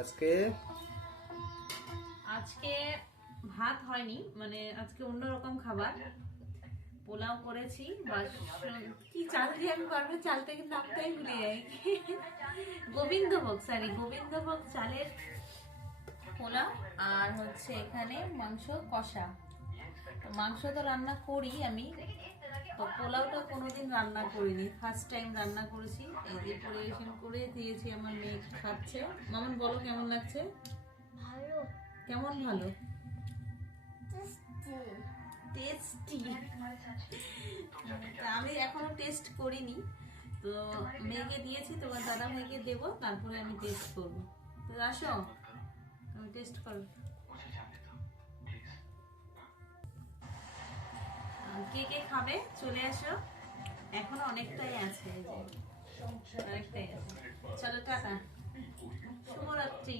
আজকে আজকে ভাত হয়নি, মানে আজকে অন্যরকম খাবার। পোলাও করেছি, কি চাল দিয়ে আমি বারবার চাল থেকে নামটাই ভুলে যাই। গোবিন্দভোগ চালের পোলাও। আর হচ্ছে এখানে মাংস কষা। তো মাংস তো রান্না করি আমি, তো পোলাওটা কোনোদিন রান্না করিনি, ফার্স্ট টাইম রান্না করেছি। এই যে পরিবেশন করে দিয়েছি, আমার মেয়ে খাচ্ছে। মামন বলো কেমন লাগছে? ভালো, কেমন ভালো? টেস্টি। আমি এখনো টেস্ট করিনি, তো মেয়েকে দিয়েছি, তোমার দাদা ভাইকে দেবো, তারপরে আমি টেস্ট করবো। তো আসো, আমি টেস্ট করো। কে কে খাবে চলে আসো, এখনো অনেকটাই আছে, এই যে অনেকটাই আছে। চলো টাটা, শুভরাত্রি।